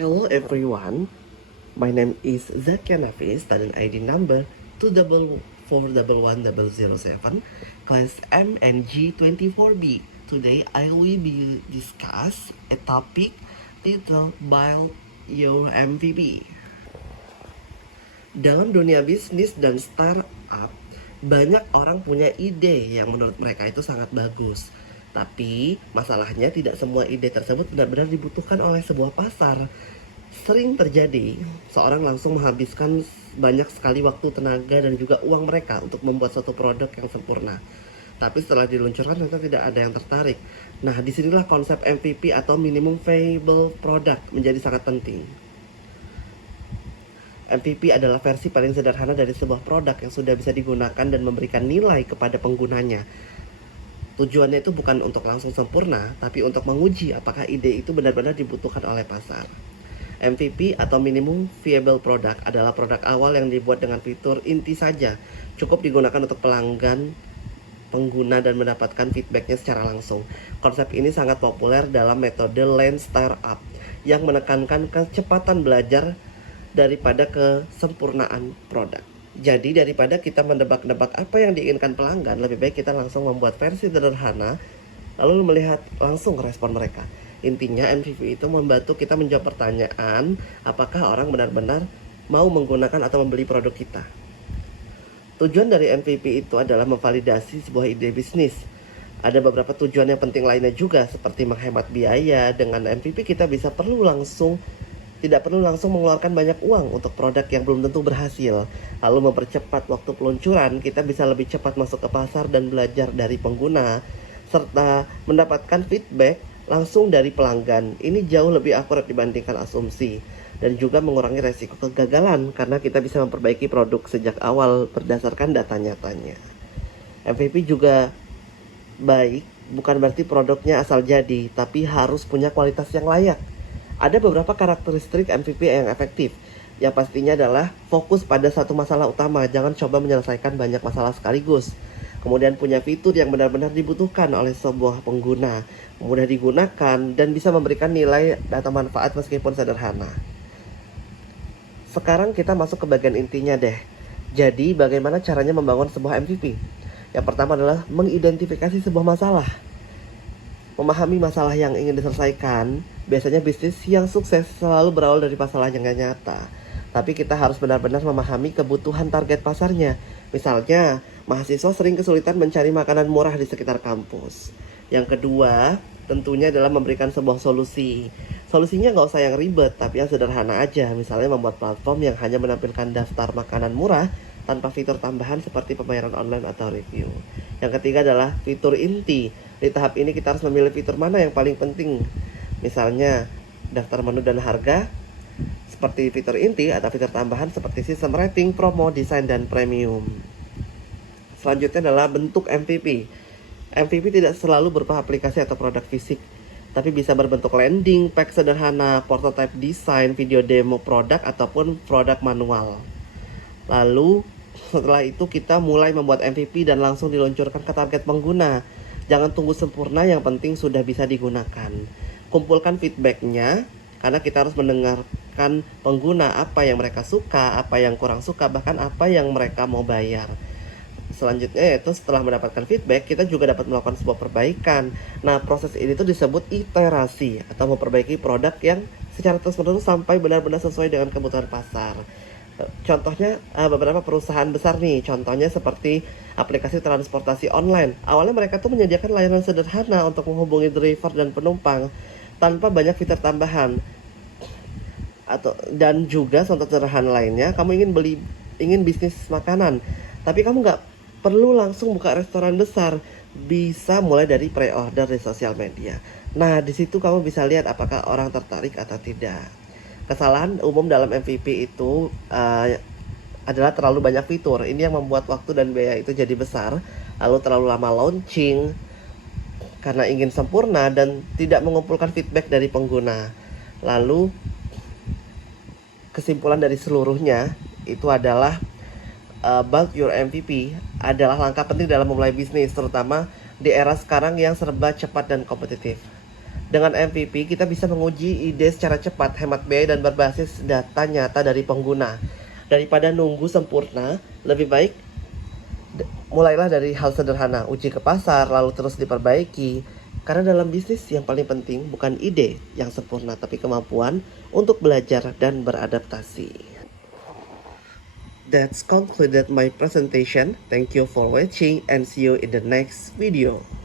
Hello everyone, my name is Zakia Nafis, student ID number 2441107, class M and G24B. Today I will be discuss a topic titled Build Your MVP. Dalam dunia bisnis dan startup, banyak orang punya ide yang menurut mereka itu sangat bagus. Tapi masalahnya tidak semua ide tersebut benar-benar dibutuhkan oleh sebuah pasar. Sering terjadi, seorang langsung menghabiskan banyak sekali waktu, tenaga, dan juga uang mereka untuk membuat suatu produk yang sempurna. Tapi setelah diluncurkan ternyata tidak ada yang tertarik. Nah, disinilah konsep MVP atau Minimum Viable Product menjadi sangat penting. MVP adalah versi paling sederhana dari sebuah produk yang sudah bisa digunakan dan memberikan nilai kepada penggunanya. Tujuannya itu bukan untuk langsung sempurna, tapi untuk menguji apakah ide itu benar-benar dibutuhkan oleh pasar. MVP atau Minimum Viable Product adalah produk awal yang dibuat dengan fitur inti saja, cukup digunakan untuk pelanggan, pengguna, dan mendapatkan feedbacknya secara langsung. Konsep ini sangat populer dalam metode Lean Startup yang menekankan kecepatan belajar daripada kesempurnaan produk. Jadi daripada kita mendebak-debak apa yang diinginkan pelanggan, lebih baik kita langsung membuat versi sederhana lalu melihat langsung respon mereka. Intinya MVP itu membantu kita menjawab pertanyaan apakah orang benar-benar mau menggunakan atau membeli produk kita. Tujuan dari MVP itu adalah memvalidasi sebuah ide bisnis. Ada beberapa tujuan yang penting lainnya juga, seperti menghemat biaya. Dengan MVP kita tidak perlu langsung mengeluarkan banyak uang untuk produk yang belum tentu berhasil. Lalu mempercepat waktu peluncuran, kita bisa lebih cepat masuk ke pasar dan belajar dari pengguna, serta mendapatkan feedback langsung dari pelanggan. Ini jauh lebih akurat dibandingkan asumsi, dan juga mengurangi resiko kegagalan karena kita bisa memperbaiki produk sejak awal berdasarkan data nyatanya. MVP juga baik, bukan berarti produknya asal jadi, tapi harus punya kualitas yang layak. Ada beberapa karakteristik MVP yang efektif. Yang pastinya adalah fokus pada satu masalah utama, jangan coba menyelesaikan banyak masalah sekaligus. Kemudian punya fitur yang benar-benar dibutuhkan oleh sebuah pengguna, mudah digunakan, dan bisa memberikan nilai data manfaat meskipun sederhana. Sekarang kita masuk ke bagian intinya deh. Jadi bagaimana caranya membangun sebuah MVP? Yang pertama adalah mengidentifikasi sebuah masalah. Memahami masalah yang ingin diselesaikan. Biasanya bisnis yang sukses selalu berawal dari masalah yang gak nyata. Tapi kita harus benar-benar memahami kebutuhan target pasarnya. Misalnya, mahasiswa sering kesulitan mencari makanan murah di sekitar kampus. Yang kedua, tentunya adalah memberikan sebuah solusi. Solusinya gak usah yang ribet, tapi yang sederhana aja. Misalnya membuat platform yang hanya menampilkan daftar makanan murah tanpa fitur tambahan seperti pembayaran online atau review. Yang ketiga adalah fitur inti. Di tahap ini kita harus memilih fitur mana yang paling penting. Misalnya daftar menu dan harga, seperti fitur inti, atau fitur tambahan seperti sistem rating, promo, desain, dan premium. Selanjutnya adalah bentuk MVP. MVP tidak selalu berupa aplikasi atau produk fisik, tapi bisa berbentuk landing, pack sederhana, prototype desain, video demo produk, ataupun produk manual. Lalu setelah itu kita mulai membuat MVP dan langsung diluncurkan ke target pengguna. Jangan tunggu sempurna, yang penting sudah bisa digunakan. Kumpulkan feedbacknya, karena kita harus mendengarkan pengguna apa yang mereka suka, apa yang kurang suka, bahkan apa yang mereka mau bayar. Selanjutnya yaitu setelah mendapatkan feedback, kita juga dapat melakukan sebuah perbaikan. Nah, proses ini tuh disebut iterasi atau memperbaiki produk yang secara terus-menerus sampai benar-benar sesuai dengan kebutuhan pasar. Contohnya beberapa perusahaan besar nih, contohnya seperti aplikasi transportasi online. Awalnya mereka tuh menyediakan layanan sederhana untuk menghubungi driver dan penumpang tanpa banyak fitur tambahan. Dan juga contoh sederhana lainnya, kamu ingin bisnis makanan, tapi kamu nggak perlu langsung buka restoran besar, bisa mulai dari pre-order di sosial media. Nah, di situ kamu bisa lihat apakah orang tertarik atau tidak. Kesalahan umum dalam MVP itu adalah terlalu banyak fitur. Ini yang membuat waktu dan biaya itu jadi besar. Lalu terlalu lama launching karena ingin sempurna dan tidak mengumpulkan feedback dari pengguna. Lalu kesimpulan dari seluruhnya itu adalah build your MVP adalah langkah penting dalam memulai bisnis, terutama di era sekarang yang serba cepat dan kompetitif. Dengan MVP, kita bisa menguji ide secara cepat, hemat biaya, dan berbasis data nyata dari pengguna. Daripada nunggu sempurna, lebih baik mulailah dari hal sederhana, uji ke pasar, lalu terus diperbaiki. Karena dalam bisnis yang paling penting bukan ide yang sempurna, tapi kemampuan untuk belajar dan beradaptasi. That's concluded my presentation. Thank you for watching and see you in the next video.